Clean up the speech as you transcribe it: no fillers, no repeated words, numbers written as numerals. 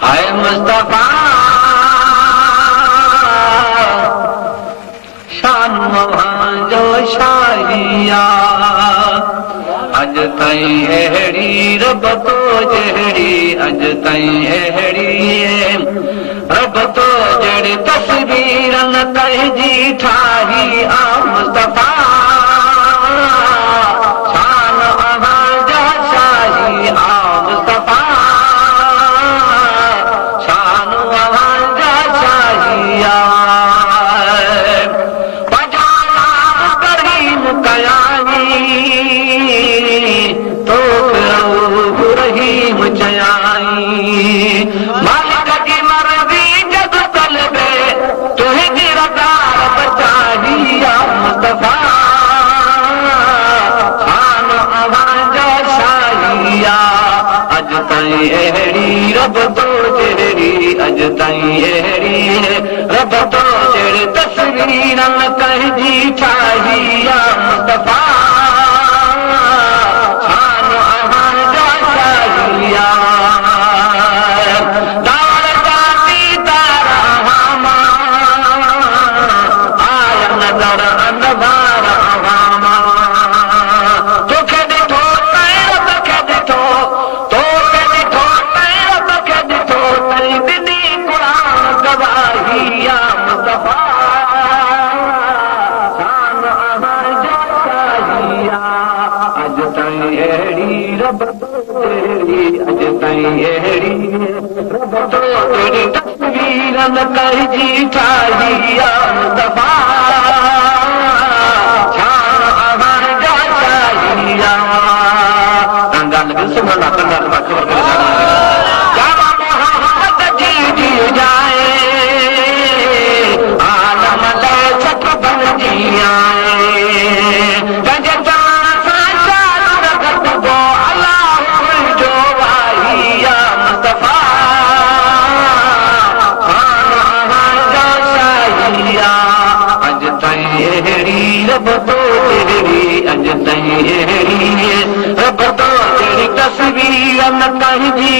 हाय मुस्तफा शान जो शाहिया अज ताईं अहिड़ी रब तो जहिड़ी अज ताईं अहिड़ी रब तो जहिड़ी तस्वीर न कंहिंजी ठाही आ मुस्तफा शान अहांजा शाही आ मुस्तफा शान अहांजा शाही आ पजाना करीम कयानी तो रऊफ़ रहीम चयाई मालिक जी मर्ज़ी जग तलबे तुंहिंजी रज़ा रब चाही आ मुस्तफा शान अहांजा शाही आ अज ताईं अहिड़ी रब तो जहिड़ी अज ताईं अहिड़ी रब तो जहिड़ी तस्वीर न कंहिंजी ठाही आ मुस्तफा शान अहांजा शाही आ दार जाती तारा हमा आया नज़र अंधार हमा तोखे ॾिठो तैं रब खे ॾिठो तोखे ॾिठो तैं रब खे ॾिठो तई ॾिनी क़ुरान गवाही आ मुस्तफा शान अहांजा शाही आ अज ताईं अहिड़ी रब तो जहिड़ी अज ताईं अहिड़ी रब तो जहिड़ी तस्वीर न कंहिंजी ठाही आ मुस्तफा शान अहांजा शाही आ तव्हां ॻाल्हि खे सुञाणा कंदा त मां ख़बर करे जामा मोहम्मद जी जी जाए आलम लाइ सठ बणिजी आए कंहिंजे चवण सां चालू न घटिबो अलाह मुंहिंजो वाही आ मुस्तफा शान अहांजा शाही आ अज ताईं अहिड़ी रब तो जहिड़ी अज ताईं अहिड़ी रब तो जहिड़ी तस्वीर न कंहिंजी